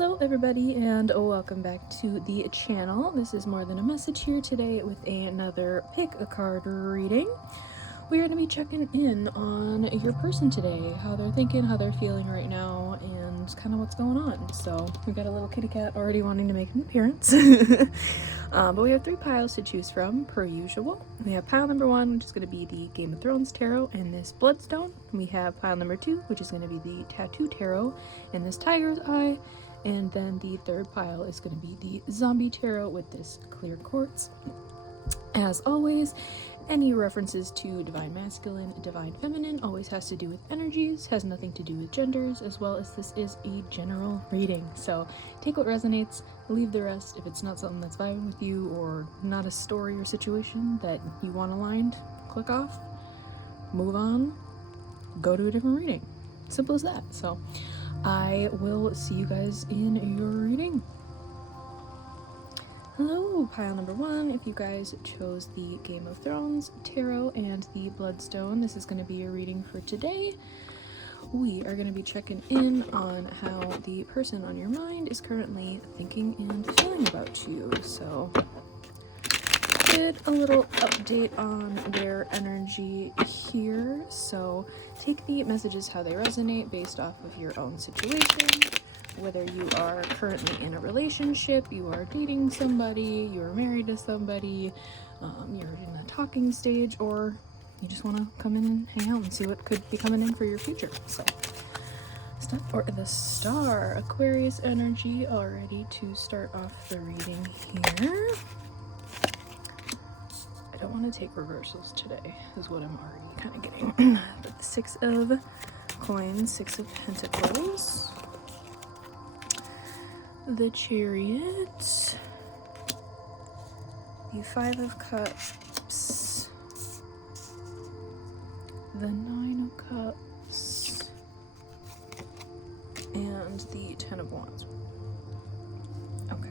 Hello everybody and welcome back to the channel. This is More Than a Message here today with another pick a card reading. We're going to be checking in on your person today, how they're thinking, how they're feeling right now, and kind of what's going on. So we got a little kitty cat already wanting to make an appearance. But we have 3 piles to choose from per usual. We have pile number 1, which is going to be the Game of Thrones tarot and this Bloodstone. We have pile number 2, which is going to be the Tattoo tarot and this Tiger's Eye. And then the 3rd pile is going to be the Zombie tarot with this clear quartz. As always, any references to divine masculine, divine feminine always has to do with energies, has nothing to do with genders, as well as this is a general reading. So take what resonates, leave the rest. If it's not something that's vibing with you or not a story or situation that you want aligned, click off, move on, go to a different reading. Simple as that. So I will see you guys in your reading. Hello, pile number 1. If you guys chose the Game of Thrones tarot and the Bloodstone, this is going to be your reading for today. We are going to be checking in on how the person on your mind is currently thinking and feeling about you. So get a little update on their energy here. So take the messages how they resonate based off of your own situation. Whether you are currently in a relationship, you are dating somebody, you're married to somebody, you're in a talking stage, or you just want to come in and hang out and see what could be coming in for your future. So, step for the star, Aquarius energy, already to start off the reading here. I don't want to take reversals today, is what I'm already kind of getting. The 6 of coins, 6 of pentacles. The Chariot, the 5 of Cups, the 9 of Cups, and the 10 of Wands. Okay.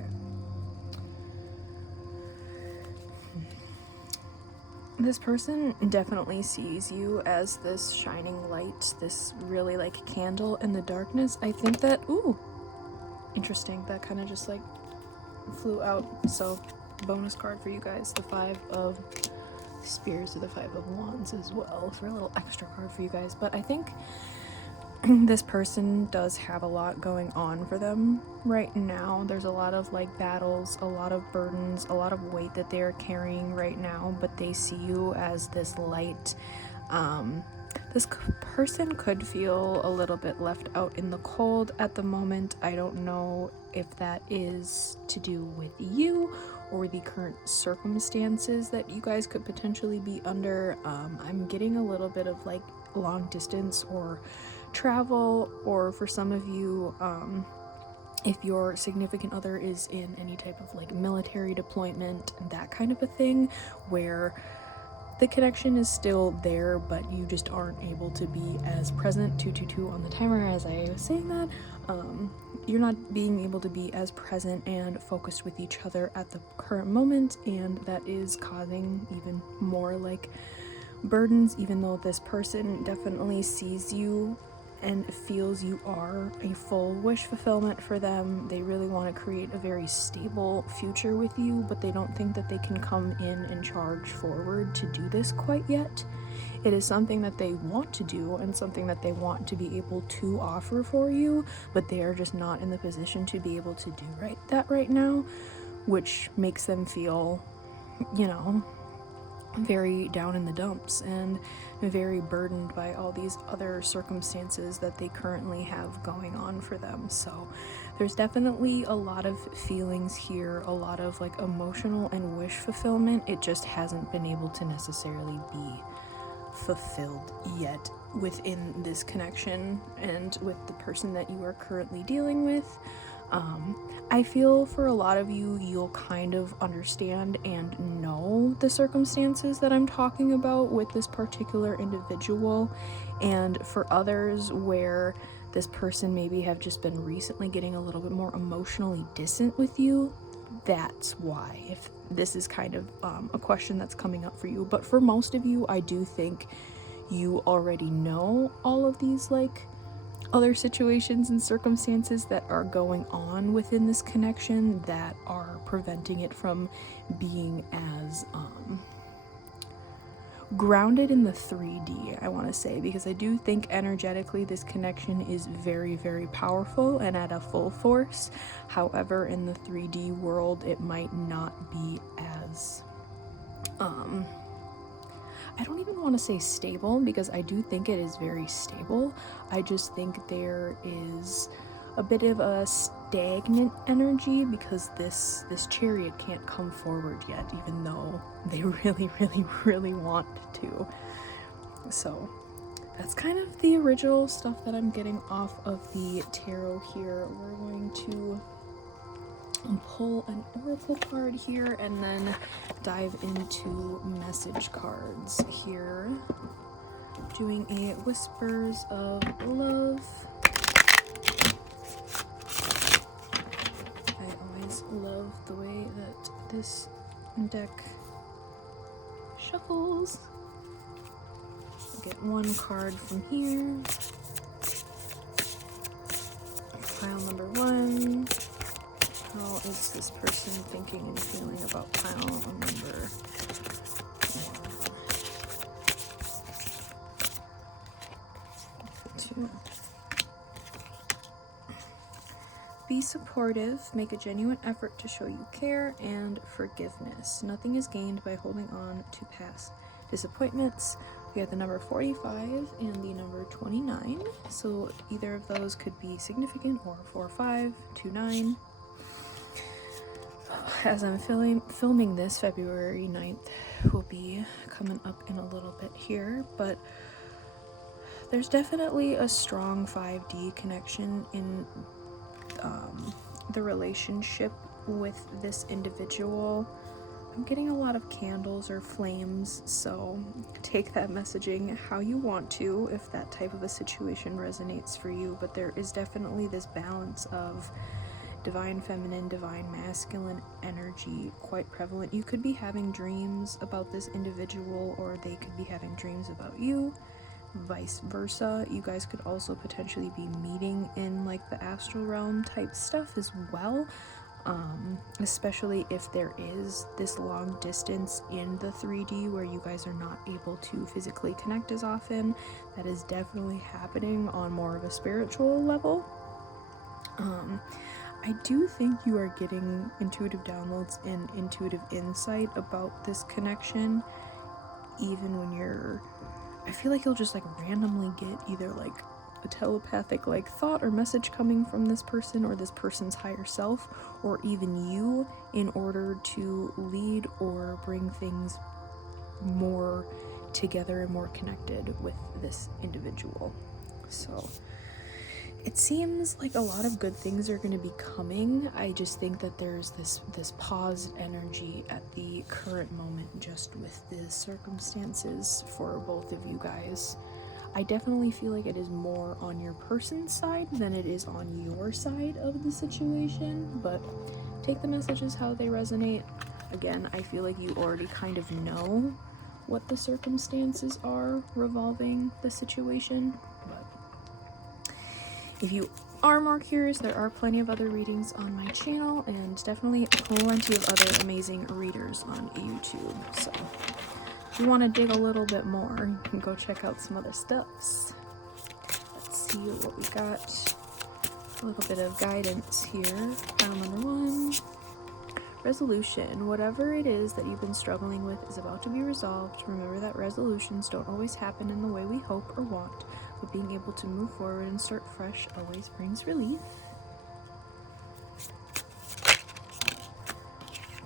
This person definitely sees you as this shining light, this really like candle in the darkness. I think that, ooh, interesting, that kind of just like flew out. So bonus card for you guys, the 5 of Spears or the 5 of Wands as well, for a little extra card for you guys. But I think this person does have a lot going on for them right now. There's a lot of like battles, a lot of burdens, a lot of weight that they're carrying right now, but they see you as this light. This person could feel a little bit left out in the cold at the moment. I don't know if that is to do with you or the current circumstances that you guys could potentially be under. I'm getting a little bit of like long distance or travel, or for some of you, if your significant other is in any type of like military deployment, that kind of a thing, where the connection is still there, but you just aren't able to be as present. 222 on the timer as I was saying that. You're not being able to be as present and focused with each other at the current moment, and that is causing even more like burdens, even though this person definitely sees you and feels you are a full wish fulfillment for them. They really want to create a very stable future with you, but they don't think that they can come in and charge forward to do this quite yet. It is something that they want to do and something that they want to be able to offer for you, but they are just not in the position to be able to do that right now, which makes them feel, you know, very down in the dumps and very burdened by all these other circumstances that they currently have going on for them. So there's definitely a lot of feelings here, a lot of like emotional and wish fulfillment. It just hasn't been able to necessarily be fulfilled yet within this connection and with the person that you are currently dealing with. I feel for a lot of you, you'll kind of understand and know the circumstances that I'm talking about with this particular individual, and for others where this person maybe have just been recently getting a little bit more emotionally distant with you, that's why, if this is kind of a question that's coming up for you. But for most of you, I do think you already know all of these like other situations and circumstances that are going on within this connection that are preventing it from being as grounded in the 3D, I want to say, because I do think energetically this connection is very, very powerful and at a full force. However, in the 3D world, it might not be as I don't even want to say stable, because I do think it is very stable. I just think there is a bit of a stagnant energy because this chariot can't come forward yet, even though they really, really, really want to. So that's kind of the original stuff that I'm getting off of the tarot here. We're going to pull an oracle card here and then dive into message cards here. Doing a whispers of love. I always love the way that this deck shuffles. I'll get one card from here. Pile number 1. How is this person thinking and feeling about pile number 2? Be supportive, make a genuine effort to show you care and forgiveness. Nothing is gained by holding on to past disappointments. We have the number 45 and the number 29, so either of those could be significant, or 4-5, 2-9. As I'm filming this, February 9th will be coming up in a little bit here, but there's definitely a strong 5D connection in the relationship with this individual. I'm getting a lot of candles or flames, so take that messaging how you want to if that type of a situation resonates for you, but there is definitely this balance of divine feminine, divine masculine energy quite prevalent. You could be having dreams about this individual, or they could be having dreams about you, vice versa. You guys could also potentially be meeting in like the astral realm type stuff as well, especially if there is this long distance in the 3D where you guys are not able to physically connect as often. That is definitely happening on more of a spiritual level. I do think you are getting intuitive downloads and intuitive insight about this connection, even when you're, I feel like you'll just like randomly get either like a telepathic like thought or message coming from this person or this person's higher self, or even you, in order to lead or bring things more together and more connected with this individual. So it seems like a lot of good things are going to be coming. I just think that there's this paused energy at the current moment just with the circumstances for both of you guys. I definitely feel like it is more on your person's side than it is on your side of the situation, but take the messages how they resonate. Again, I feel like you already kind of know what the circumstances are revolving the situation, but if you are more curious, there are plenty of other readings on my channel, and definitely plenty of other amazing readers on YouTube. So if you want to dig a little bit more, you can go check out some other stuffs. Let's see what we got. A little bit of guidance here. Pile number 1. Resolution. Whatever it is that you've been struggling with is about to be resolved. Remember that resolutions don't always happen in the way we hope or want, but being able to move forward and start fresh always brings relief.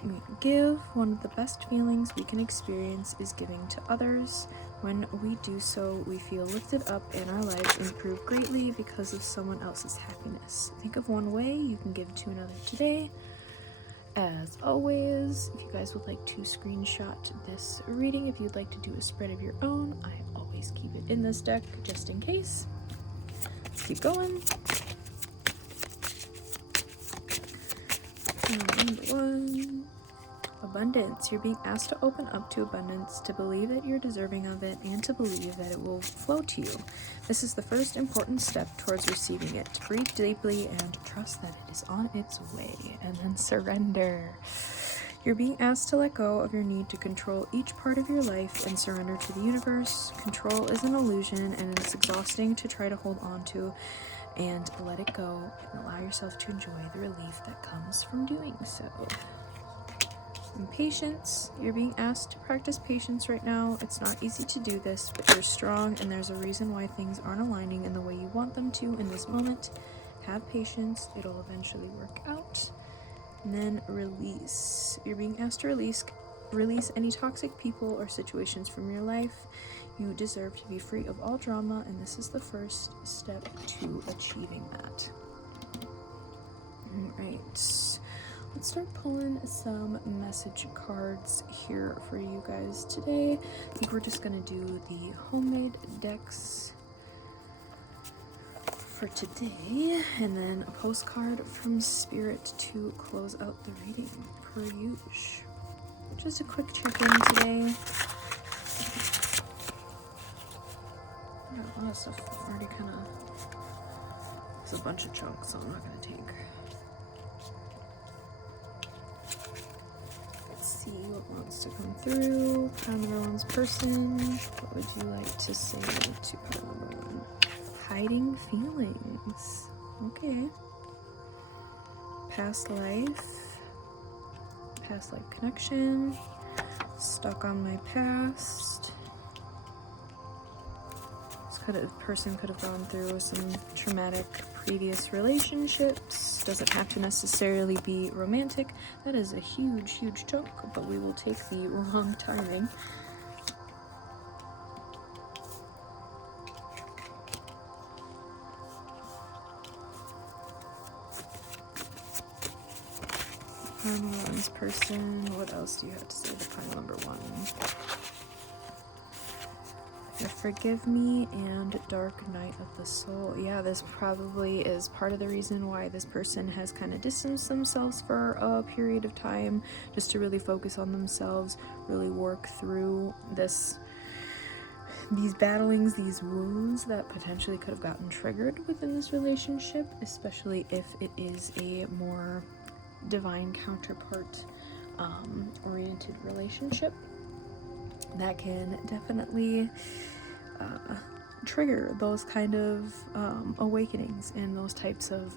We give. One of the best feelings we can experience is giving to others. When we do so, we feel lifted up and our lives improve greatly because of someone else's happiness. Think of one way you can give to another today. As always, if you guys would like to screenshot this reading, if you'd like to do a spread of your own, I always keep it in this deck just in case. Let's keep going. Number 1. Abundance. You're being asked to open up to abundance, to believe that you're deserving of it, and to believe that it will flow to you. This is the first important step towards receiving it. Breathe deeply and trust that it is on its way. And then surrender. You're being asked to let go of your need to control each part of your life and surrender to the universe. Control is an illusion, and it's exhausting to try to hold on to, and let it go and allow yourself to enjoy the relief that comes from doing so. And patience. You're being asked to practice patience right now. It's not easy to do this, but you're strong, and there's a reason why things aren't aligning in the way you want them to in this moment. Have patience. It'll eventually work out. And then release. You're being asked to release any toxic people or situations from your life. You deserve to be free of all drama, and this is the first step to achieving that. All right. Let's start pulling some message cards here for you guys today. I think we're just going to do the homemade decks for today, and then a postcard from Spirit to close out the reading per usual. Just a quick check-in today. I got a lot of stuff already kind of... It's a bunch of chunks, so I'm not going to take... See what wants to come through. Pile number one's person. What would you like to say to pile number one? Hiding feelings. Okay. Past life. Past life connection. Stuck on my past. This person could have gone through some traumatic previous relationships. Doesn't have to necessarily be romantic. That is a huge, huge chunk, but we will take the wrong timing. Pile number one's person. What else do you have to say to pile number one? Forgive me and dark night of the soul. Yeah, this probably is part of the reason why this person has kind of distanced themselves for a period of time, just to really focus on themselves, really work through these battlings, these wounds that potentially could have gotten triggered within this relationship, especially if it is a more divine counterpart oriented relationship. That can definitely trigger those kind of awakenings and those types of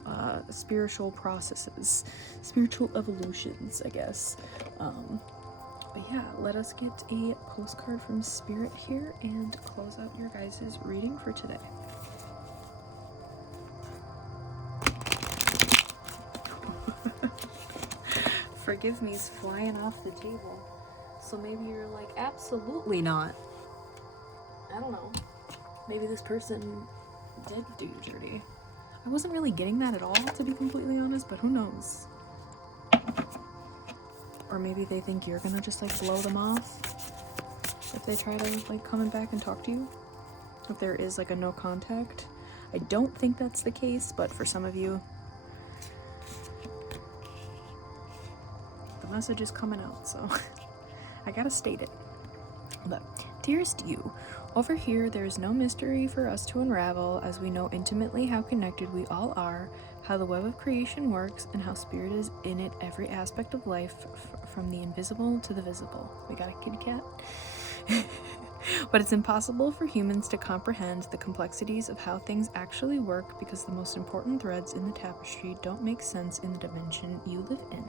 spiritual processes, spiritual evolutions, I guess. But yeah, let us get a postcard from Spirit here and close out your guys' reading for today. Forgive me's flying off the table. So maybe you're like, absolutely not. I don't know. Maybe this person did do you dirty. I wasn't really getting that at all, to be completely honest, but who knows? Or maybe they think you're gonna just like blow them off if they try to like coming back and talk to you. If there is like a no contact. I don't think that's the case, but for some of you, the message is coming out, so I gotta state it. But, dearest you, over here there is no mystery for us to unravel, as we know intimately how connected we all are, how the web of creation works, and how Spirit is in it every aspect of life, from the invisible to the visible. We got a kitty cat? But it's impossible for humans to comprehend the complexities of how things actually work, because the most important threads in the tapestry don't make sense in the dimension you live in.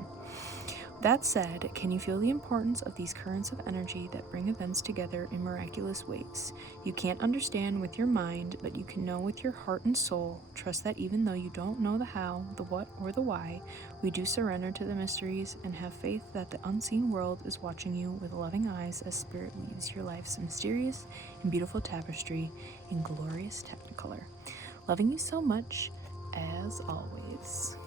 That said, can you feel the importance of these currents of energy that bring events together in miraculous ways? You can't understand with your mind, but you can know with your heart and soul. Trust that even though you don't know the how, the what, or the why, we do surrender to the mysteries and have faith that the unseen world is watching you with loving eyes as Spirit weaves your life's mysterious and beautiful tapestry in glorious technicolor. Loving you so much, as always.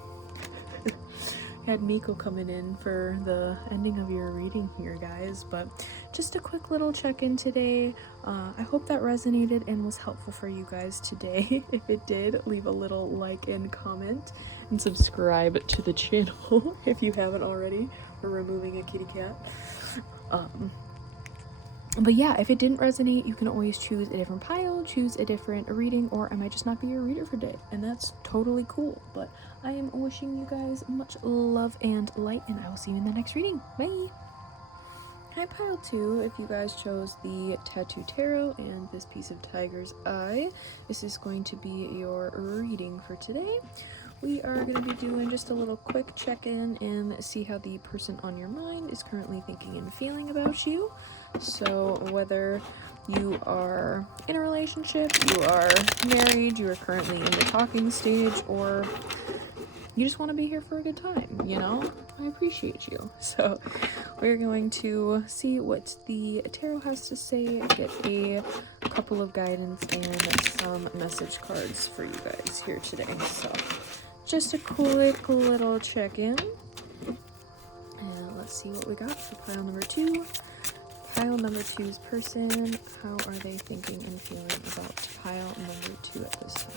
had Miko coming in for the ending of your reading here, guys, but just a quick little check-in today. I hope that resonated and was helpful for you guys today. If it did, leave a little like and comment, and subscribe to the channel if you haven't already. We're removing a kitty cat. But yeah, if it didn't resonate, you can always choose a different pile, choose a different reading, or I might just not be your reader for today, and that's totally cool. But I am wishing you guys much love and light, and I will see you in the next reading. Bye! Hi, pile 2. If you guys chose the Tattoo Tarot and this piece of Tiger's Eye, this is going to be your reading for today. We are going to be doing just a little quick check-in and see how the person on your mind is currently thinking and feeling about you. So whether you are in a relationship, you are married, you are currently in the talking stage, or you just want to be here for a good time, you know? I appreciate you. So we're going to see what the tarot has to say, get a couple of guidance and some message cards for you guys here today. So just a quick little check-in. And let's see what we got for pile number 2. Pile number 2's person, how are they thinking and feeling about pile number 2 at this time?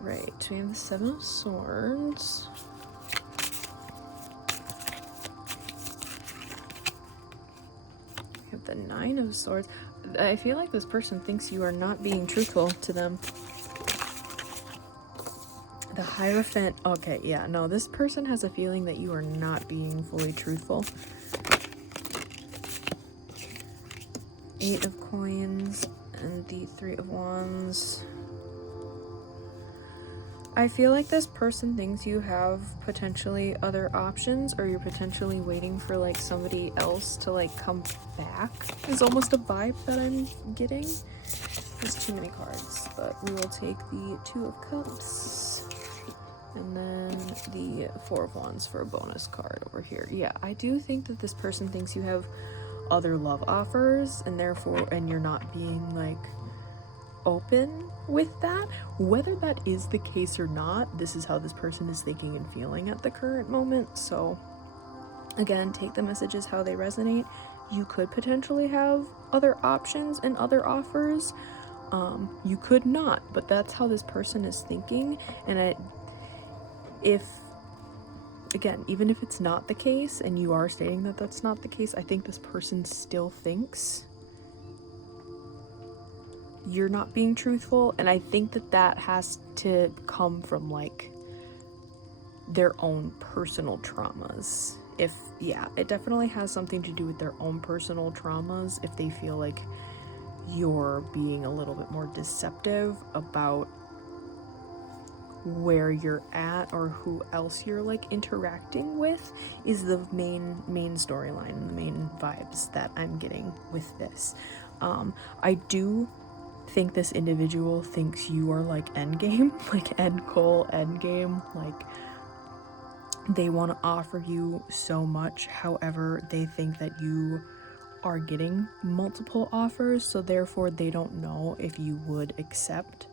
Right, we have the 7 of Swords. We have the 9 of Swords. I feel like this person thinks you are not being truthful to them. The Hierophant. Okay, yeah, no, this person has a feeling that you are not being fully truthful. 8 of Coins and the 3 of Wands. I feel like this person thinks you have potentially other options, or you're potentially waiting for like somebody else to like come back, is almost a vibe that I'm getting. There's too many cards, but we will take the 2 of Cups and then the 4 of Wands for a bonus card over here. Yeah, I do think that this person thinks you have other love offers, and therefore, and you're not being like open with that. Whether that is the case or not, this is how this person is thinking and feeling at the current moment. So again, take the messages how they resonate. You could potentially have other options and other offers. You could not, but that's how this person is thinking. And again, even if it's not the case and you are stating that that's not the case, I think this person still thinks you're not being truthful, and I think that that has to come from like their own personal traumas. Yeah, it definitely has something to do with their own personal traumas if they feel like you're being a little bit more deceptive about where you're at or who else you're like interacting with, is the main storyline and the main vibes that I'm getting with this. I do think this individual thinks you are like endgame, like end goal, endgame, like they want to offer you so much. However, they think that you are getting multiple offers, so therefore they don't know if you would accept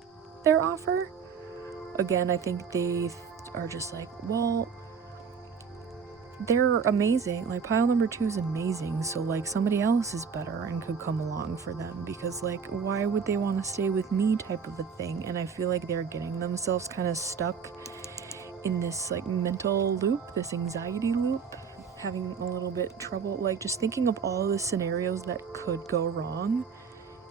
their offer. Again, I think they are just like, well, they're amazing, like pile number 2 is amazing, so like somebody else is better and could come along for them, because like why would they want to stay with me type of a thing. And I feel like they're getting themselves kind of stuck in this like mental loop, this anxiety loop, having a little bit trouble like just thinking of all the scenarios that could go wrong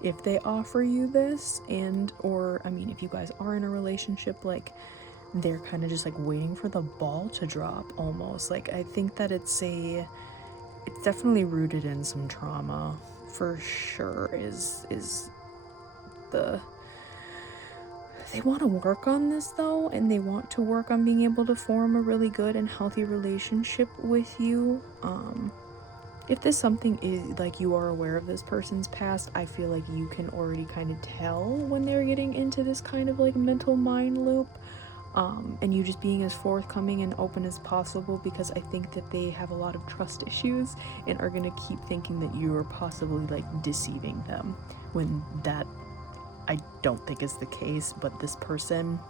if they offer you this. And or I mean, if you guys are in a relationship, like they're kind of just like waiting for the ball to drop almost. Like I think that it's definitely rooted in some trauma for sure. They want to work on this though, and they want to work on being able to form a really good and healthy relationship with you. If this something is like you are aware of this person's past, I feel like you can already kind of tell when they're getting into this kind of like mental mind loop. And you just being as forthcoming and open as possible, because I think that they have a lot of trust issues and are going to keep thinking that you are possibly like deceiving them, when that I don't think is the case. But this person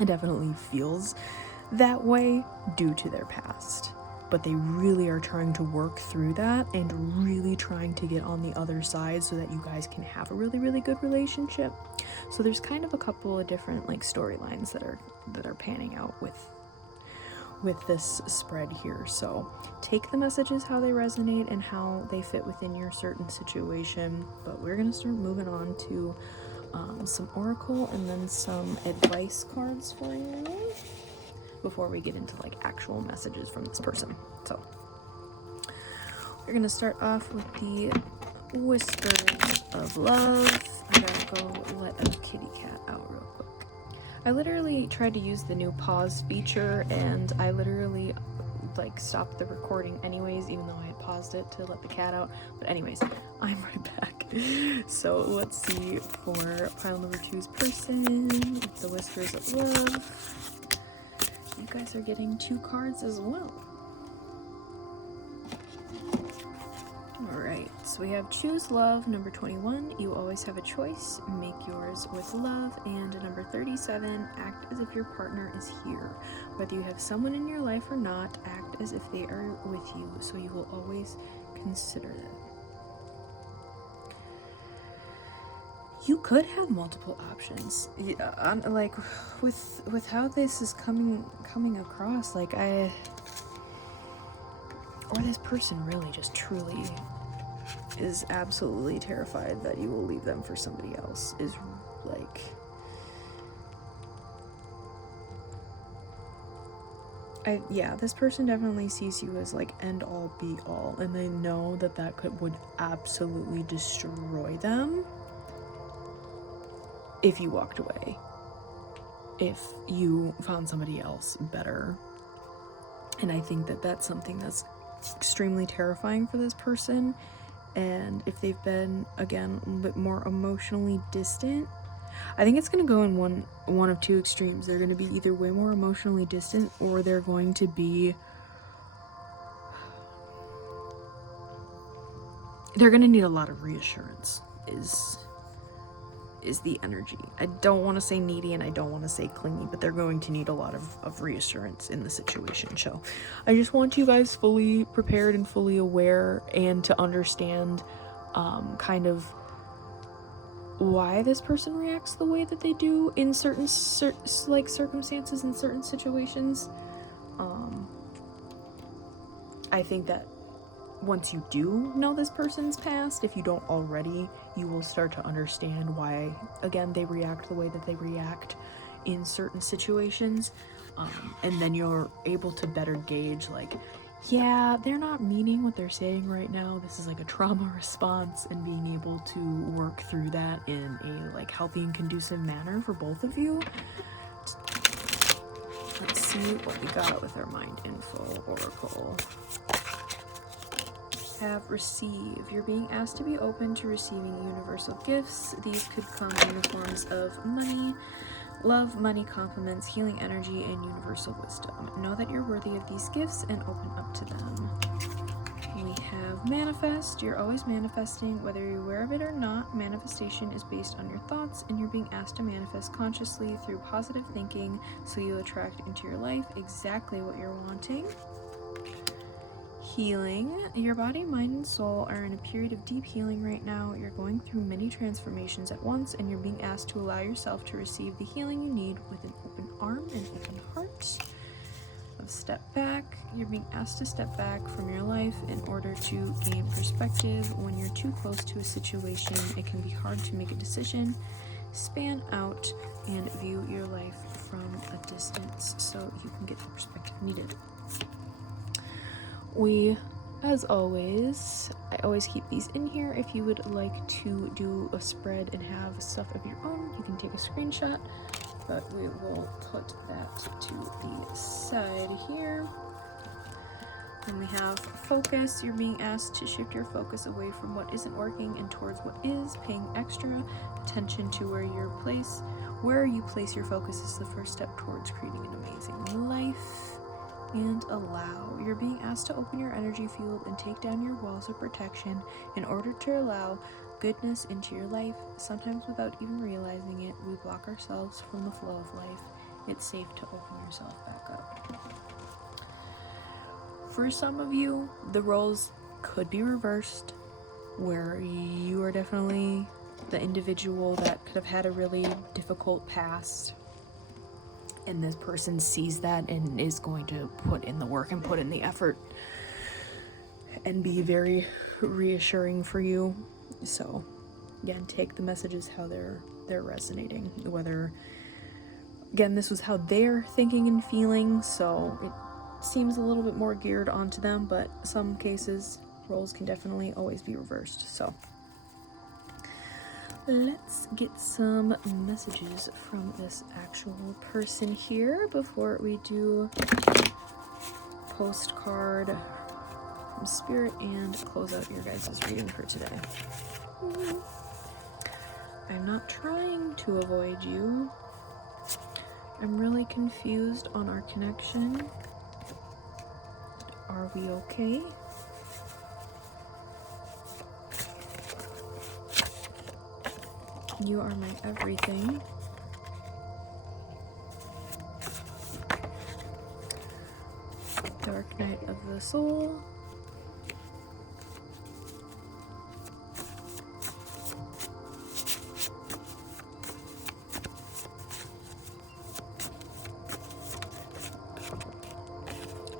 It definitely feels that way due to their past. But they really are trying to work through that and really trying to get on the other side so that you guys can have a really, really good relationship. So there's kind of a couple of different like storylines that are panning out with this spread here. So take the messages how they resonate and how they fit within your certain situation. But we're gonna start moving on to some oracle and then some advice cards for you before we get into like actual messages from this person. So we're gonna start off with the whispers of love. I gotta go let a kitty cat out real quick. I literally tried to use the new pause feature and I literally like stopped the recording anyways, even though I had paused it to let the cat out. But anyways, I'm right back. So let's see for pile number 2's person with the whispers of love. You guys are getting 2 cards as well. Alright, so we have choose love, number 21, you always have a choice, make yours with love, and number 37, act as if your partner is here. Whether you have someone in your life or not, act as if they are with you, so you will always consider them. You could have multiple options. Like with how this is coming across, like or this person really just truly is absolutely terrified that you will leave them for somebody else. Is like this person definitely sees you as like end all be all, and they know that would absolutely destroy them if you walked away, if you found somebody else better. And I think that's something that's extremely terrifying for this person. And if they've been, again, a bit more emotionally distant, I think it's going to go in one of 2 extremes. They're going to be either way more emotionally distant, or they're going to be, they're going to need a lot of reassurance is the energy. I don't want to say needy and I don't want to say clingy, but they're going to need a lot of reassurance in the situation. So I just want you guys fully prepared and fully aware and to understand kind of why this person reacts the way that they do in certain like circumstances in certain situations. I think that once you do know this person's past, if you don't already, you will start to understand why, again, they react the way that they react in certain situations. And then you're able to better gauge, like, yeah, they're not meaning what they're saying right now. This is like a trauma response, and being able to work through that in a like healthy and conducive manner for both of you. Let's see what we got with our mind info oracle. Have receive. You're being asked to be open to receiving universal gifts. These could come in the forms of money, love, money, compliments, healing energy, and universal wisdom. Know that you're worthy of these gifts and open up to them. We have manifest. You're always manifesting, whether you're aware of it or not. Manifestation is based on your thoughts, and you're being asked to manifest consciously through positive thinking, so you attract into your life exactly what you're wanting. Healing. Your body, mind, and soul are in a period of deep healing right now. You're going through many transformations at once, and you're being asked to allow yourself to receive the healing you need with an open arm and open heart. Step back. You're being asked to step back from your life in order to gain perspective. When you're too close to a situation, it can be hard to make a decision. Span out and view your life from a distance so you can get the perspective needed. We, as always, I always keep these in here. If you would like to do a spread and have stuff of your own, you can take a screenshot, but we will put that to the side here. Then we have focus. You're being asked to shift your focus away from what isn't working and towards what is. Paying extra attention to where you place your focus is the first step towards creating an amazing life. And allow. You're being asked to open your energy field and take down your walls of protection in order to allow goodness into your life. Sometimes without even realizing it, we block ourselves from the flow of life. it's safe to open yourself back up. For some of you, the roles could be reversed, where you are definitely the individual that could have had a really difficult past, and this person sees that and is going to put in the work and put in the effort and be very reassuring for you. So again, take the messages how they're resonating, whether again this was how they're thinking and feeling, so it seems a little bit more geared onto them, but some cases roles can definitely always be reversed. So let's get some messages from this actual person here before we do postcard from Spirit and close out your guys' reading for today. I'm not trying to avoid you. I'm really confused on our connection. Are we okay? You are my everything. Dark night of the soul.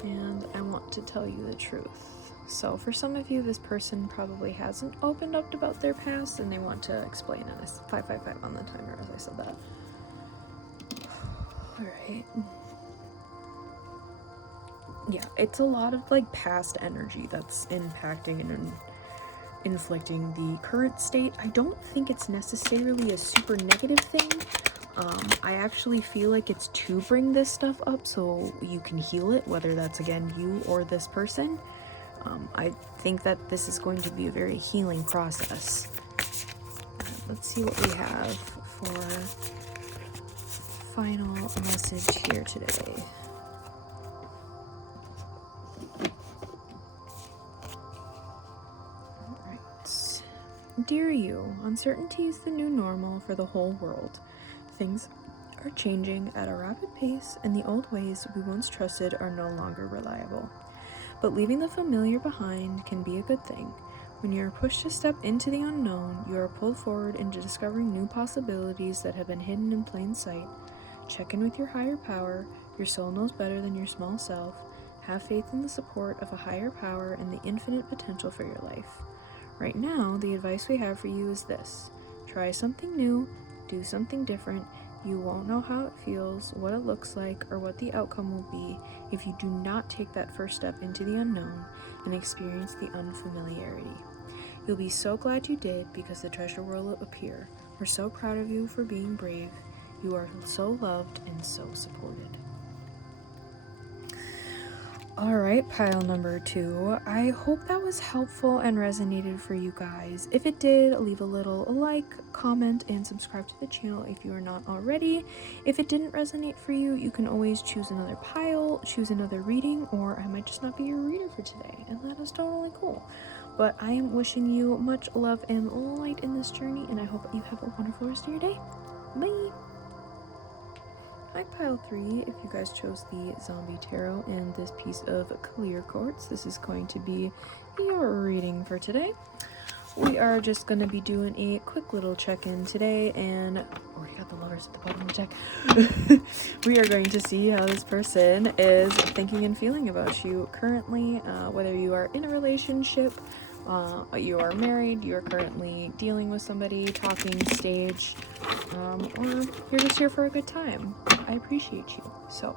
And I want to tell you the truth. So for some of you, this person probably hasn't opened up about their past and they want to explain it. It's 555 on the timer as I said that. Alright. Yeah, it's a lot of like past energy that's impacting and inflicting the current state. I don't think it's necessarily a super negative thing. I actually feel like it's to bring this stuff up so you can heal it, whether that's again you or this person. I think that this is going to be a very healing process. Let's see what we have for final message here today. Alright. Dear you, uncertainty is the new normal for the whole world. Things are changing at a rapid pace, and the old ways we once trusted are no longer reliable. But leaving the familiar behind can be a good thing. When you are pushed to step into the unknown, you are pulled forward into discovering new possibilities that have been hidden in plain sight. Check in with your higher power. Your soul knows better than your small self. Have faith in the support of a higher power and the infinite potential for your life. Right now, the advice we have for you is this. Try something new, do something different. You won't know how it feels, what it looks like, or what the outcome will be if you do not take that first step into the unknown and experience the unfamiliarity. You'll be so glad you did because the treasure will appear. We're so proud of you for being brave. You are so loved and so supported. Alright, pile number 2. I hope that was helpful and resonated for you guys. If it did, leave a little like, comment, and subscribe to the channel if you are not already. If it didn't resonate for you, you can always choose another pile, choose another reading, or I might just not be your reader for today, and that is totally cool. But I am wishing you much love and light in this journey, and I hope you have a wonderful rest of your day. Bye! Hi pile 3, if you guys chose the Zombie Tarot and this piece of clear quartz, this is going to be your reading for today. We are just going to be doing a quick little check-in today, and we got the lovers at the bottom of the deck. We are going to see how this person is thinking and feeling about you currently, whether you are in a relationship, you are married, you're currently dealing with somebody, talking stage, or you're just here for a good time. I appreciate you. So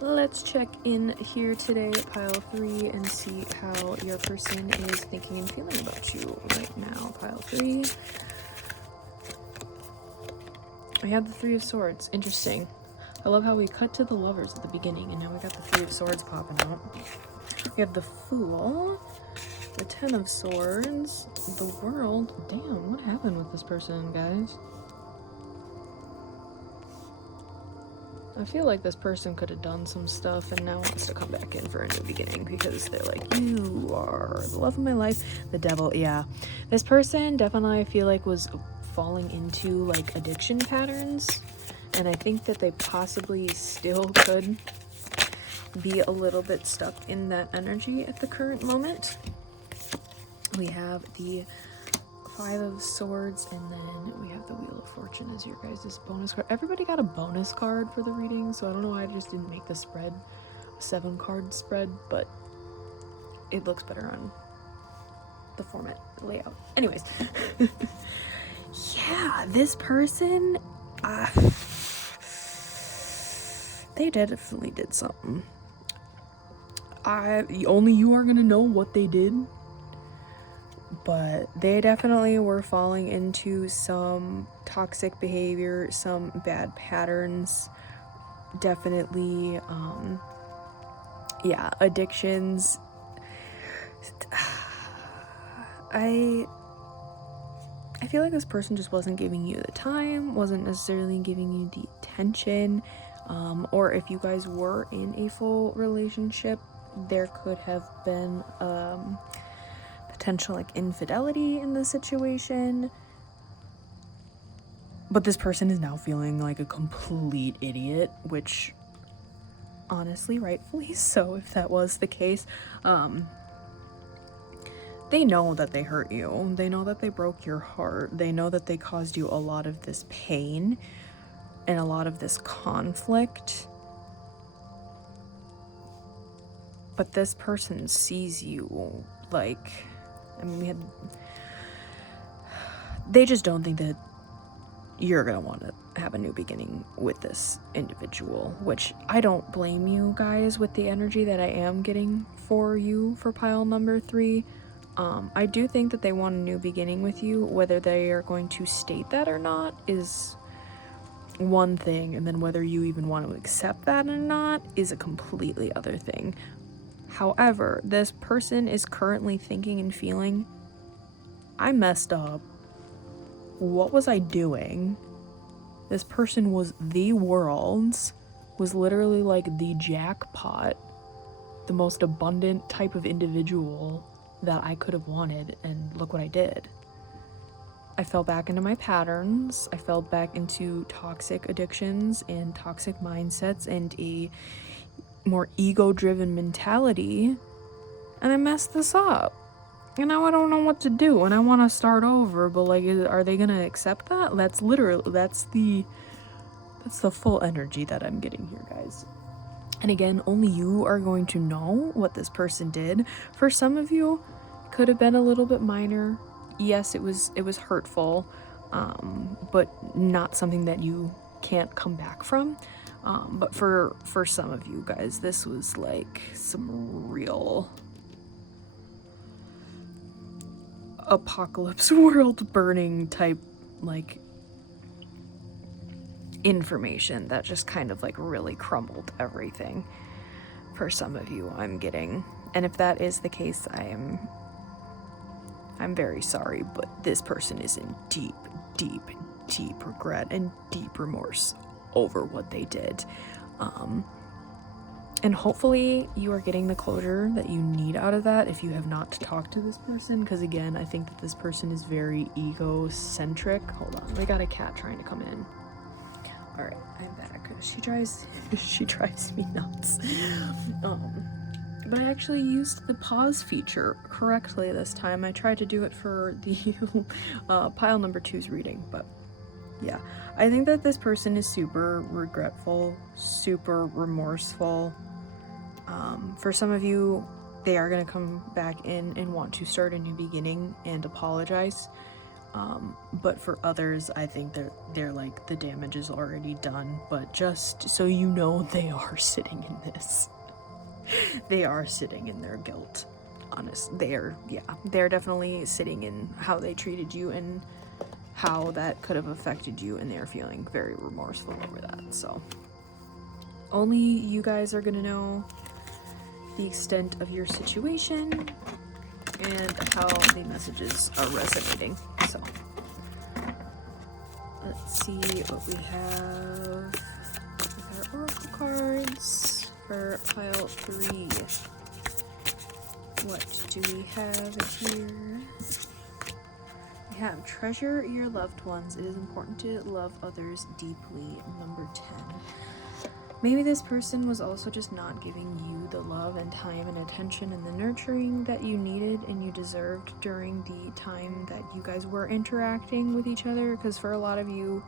let's check in here today at pile 3 and see how your person is thinking and feeling about you right now. Pile 3. I have the 3 of Swords. Interesting. I love how we cut to the lovers at the beginning and now we got the 3 of Swords popping out. We have the Fool, the 10 of Swords, the World. Damn, what happened with this person, guys? I feel like this person could have done some stuff and now wants to come back in for a new beginning because they're like, you are the love of my life. The Devil, yeah. This person definitely, I feel like, was falling into like addiction patterns And I think that they possibly still could be a little bit stuck in that energy at the current moment. We have the Five of Swords, and then we have the Wheel of Fortune as your guys' bonus card. Everybody got a bonus card for the reading, so I don't know why I just didn't make the spread a 7-card spread, but it looks better on the format layout. Anyways, yeah, this person, they definitely did something. Only you are gonna know what they did. But they definitely were falling into some toxic behavior, some bad patterns, definitely, yeah, addictions. I feel like this person just wasn't giving you the time, wasn't necessarily giving you the attention, or if you guys were in a full relationship, there could have been, potential like infidelity in the situation. But this person is now feeling like a complete idiot, which honestly, rightfully so, if that was the case. They know that they hurt you. They know that they broke your heart. They know that they caused you a lot of this pain and a lot of this conflict. But this person sees you like, I mean, they just don't think that you're gonna want to have a new beginning with this individual, which I don't blame you guys with the energy that I am getting for you for pile number 3. I do think that they want a new beginning with you. Whether they are going to state that or not is one thing, and then whether you even want to accept that or not is a completely other thing. However, this person is currently thinking and feeling, I messed up. What was I doing? This person was the world's, was literally like the jackpot, the most abundant type of individual that I could have wanted, and look what I did. I fell back into my patterns. I fell back into toxic addictions and toxic mindsets and a more ego-driven mentality, and I messed this up. And now I don't know what to do, and I want to start over, but like, are they gonna accept that? That's the full energy that I'm getting here, guys. And again, only you are going to know what this person did. For some of you, it could have been a little bit minor. Yes, it was hurtful, but not something that you can't come back from. But for some of you guys, this was like some real apocalypse world burning type like information that just kind of like really crumbled everything. For some of you, I'm getting, and if that is the case, I'm very sorry, but this person is in deep regret and deep remorse over what they did. And hopefully you are getting the closure that you need out of that if you have not talked to this person, because again, I think that this person is very egocentric. Hold on, we got a cat trying to come in. All right, I'm back. She drives me nuts. But I actually used the pause feature correctly this time. I tried to do it for the pile number 2's reading, but yeah. I think that this person is super regretful, super remorseful. For some of you, they are going to come back in and want to start a new beginning and apologize. But for others, I think they're like, the damage is already done. But just so you know, they are sitting in this. They are sitting in their guilt. They're definitely sitting in how they treated you and how that could have affected you, and they're feeling very remorseful over that. So only you guys are gonna know the extent of your situation and how the messages are resonating. So let's see what we have with our oracle cards for pile 3. What do we have here? We have treasure your loved ones. It is important to love others deeply. Number 10. Maybe this person was also just not giving you the love and time and attention and the nurturing that you needed and you deserved during the time that you guys were interacting with each other. Because for a lot of you,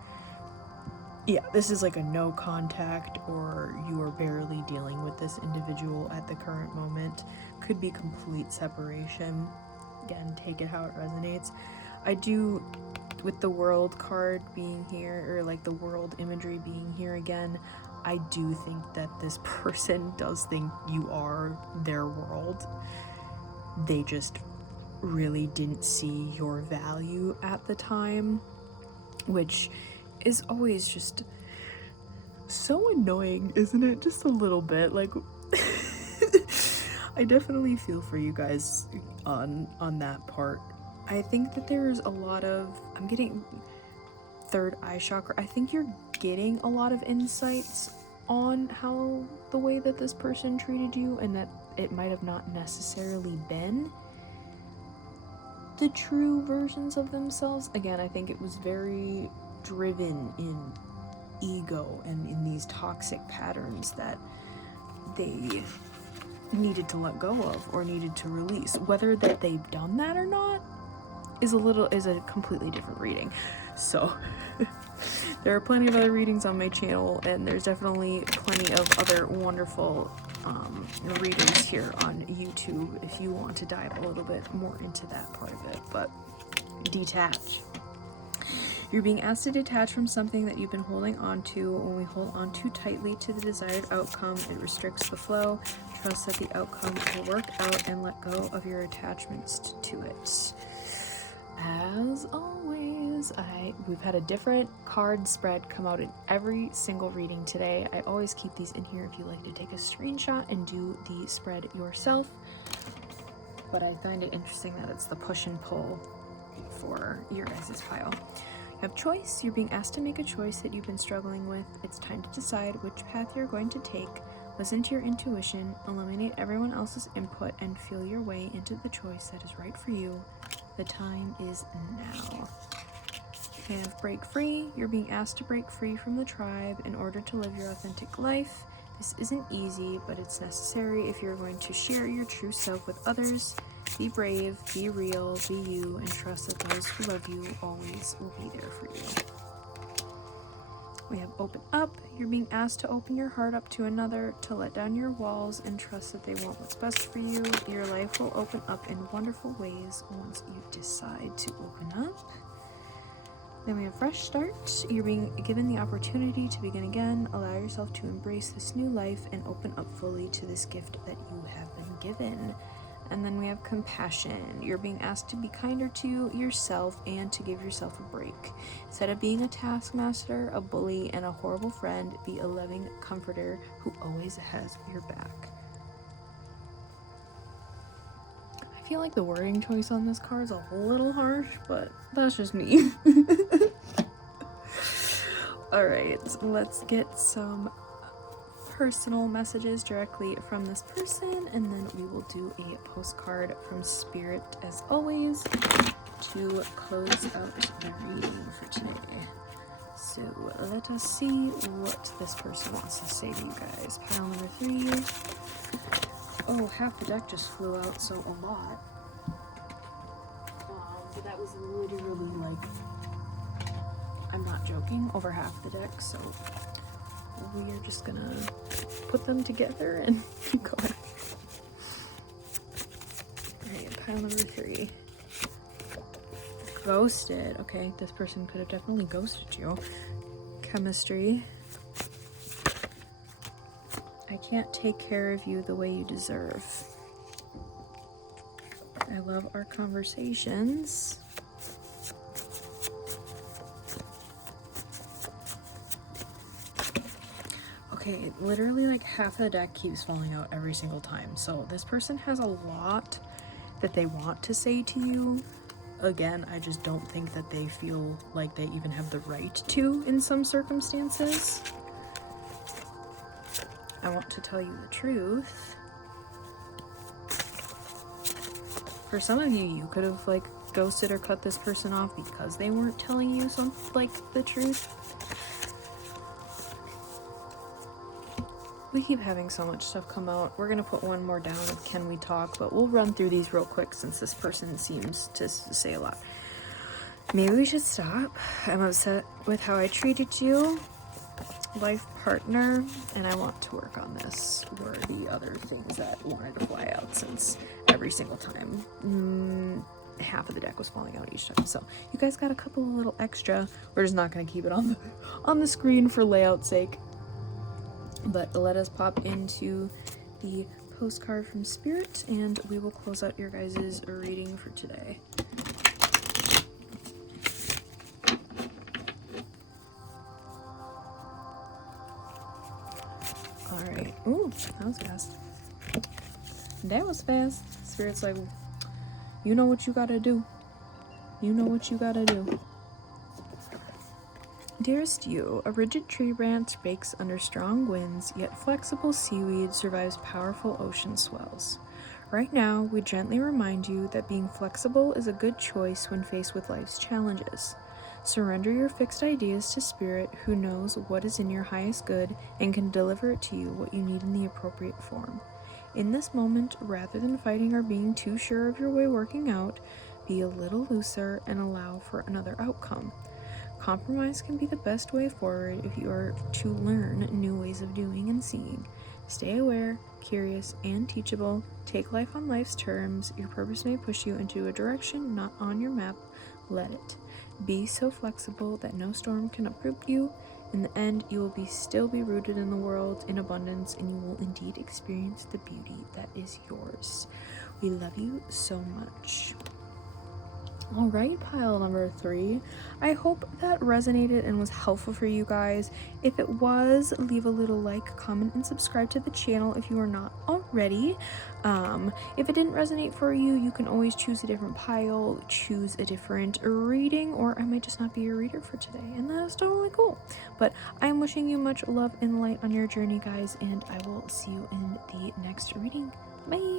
yeah, this is like a no contact, or you are barely dealing with this individual at the current moment. Could be complete separation. Again, take it how it resonates. I do, with the world card being here, or like the world imagery being here again, I do think that this person does think you are their world. They just really didn't see your value at the time, which is always just so annoying, isn't it? Just a little bit. Like, I definitely feel for you guys on that part. I think that there's a lot of, I'm getting third eye chakra. I think you're getting a lot of insights on how the way that this person treated you, and that it might have not necessarily been the true versions of themselves. Again, I think it was very driven in ego and in these toxic patterns that they needed to let go of or needed to release. Whether that they've done that or not is a completely different reading. So there are plenty of other readings on my channel, and there's definitely plenty of other wonderful readers here on YouTube if you want to dive a little bit more into that part of it. But detach. You're being asked to detach from something that you've been holding on to. When we hold on too tightly to the desired outcome, it restricts the flow. Trust that the outcome will work out, and let go of your attachments to it. As always, we've had a different card spread come out in every single reading today. I always keep these in here if you like to take a screenshot and do the spread yourself. But I find it interesting that it's the push and pull for your guys' pile. You have choice. You're being asked to make a choice that you've been struggling with. It's time to decide which path you're going to take. Listen to your intuition, eliminate everyone else's input, and feel your way into the choice that is right for you. The time is now. You have break free. You're being asked to break free from the tribe in order to live your authentic life. This isn't easy, but it's necessary if you're going to share your true self with others. Be brave, be real, be you, and trust that those who love you always will be there for you. We have open up. You're being asked to open your heart up to another, to let down your walls, and trust that they want what's best for you. Your life will open up in wonderful ways once you decide to open up. Then we have fresh start. You're being given the opportunity to begin again. Allow yourself to embrace this new life and open up fully to this gift that you have been given. And then we have compassion. You're being asked to be kinder to yourself and to give yourself a break. Instead of being a taskmaster, a bully, and a horrible friend, be a loving comforter who always has your back. I feel like the wording choice on this card is a little harsh, but that's just me. Alright, let's get some personal messages directly from this person, and then we will do a postcard from Spirit as always to close out the reading for today. So let us see what this person wants to say to you guys. Pile number 3. Oh, half the deck just flew out, so a lot. But that was literally like, I'm not joking, over half the deck, so we are just gonna put them together and go ahead. Alright, pile number 3. Ghosted. Okay, this person could have definitely ghosted you. Chemistry. I can't take care of you the way you deserve. I love our conversations. Okay, literally like half of the deck keeps falling out every single time. So this person has a lot that they want to say to you. Again, I just don't think that they feel like they even have the right to in some circumstances. I want to tell you the truth. For some of you, you could have like ghosted or cut this person off because they weren't telling you some like the truth. We keep having so much stuff come out. We're gonna put one more down of Can We Talk, but we'll run through these real quick since this person seems to say a lot. Maybe we should stop. I'm upset with how I treated you. Life partner, and I want to work on this, were the other things that wanted to fly out, since every single time half of the deck was falling out each time. So you guys got a couple of little extra. We're just not going to keep it on the screen for layout's sake, but let us pop into the postcard from Spirit and we will close out your guys' reading for today. Alright. Ooh, that was fast. That was fast. Spirit's like, you know what you gotta do. You know what you gotta do. Dearest you, a rigid tree branch breaks under strong winds, yet flexible seaweed survives powerful ocean swells. Right now, we gently remind you that being flexible is a good choice when faced with life's challenges. Surrender your fixed ideas to Spirit, who knows what is in your highest good and can deliver it to you what you need in the appropriate form. In this moment, rather than fighting or being too sure of your way working out, be a little looser and allow for another outcome. Compromise can be the best way forward if you are to learn new ways of doing and seeing. Stay aware, curious, and teachable. Take life on life's terms. Your purpose may push you into a direction not on your map. Let it. Be so flexible that no storm can uproot you. In the end, you will still be rooted in the world in abundance, and you will indeed experience the beauty that is yours. We love you so much. Alright, pile number 3. I hope that resonated and was helpful for you guys. If it was, leave a little like, comment, and subscribe to the channel if you are not already. If it didn't resonate for you, you can always choose a different pile, choose a different reading, or I might just not be your reader for today, and that is totally cool. But I'm wishing you much love and light on your journey, guys, and I will see you in the next reading. Bye!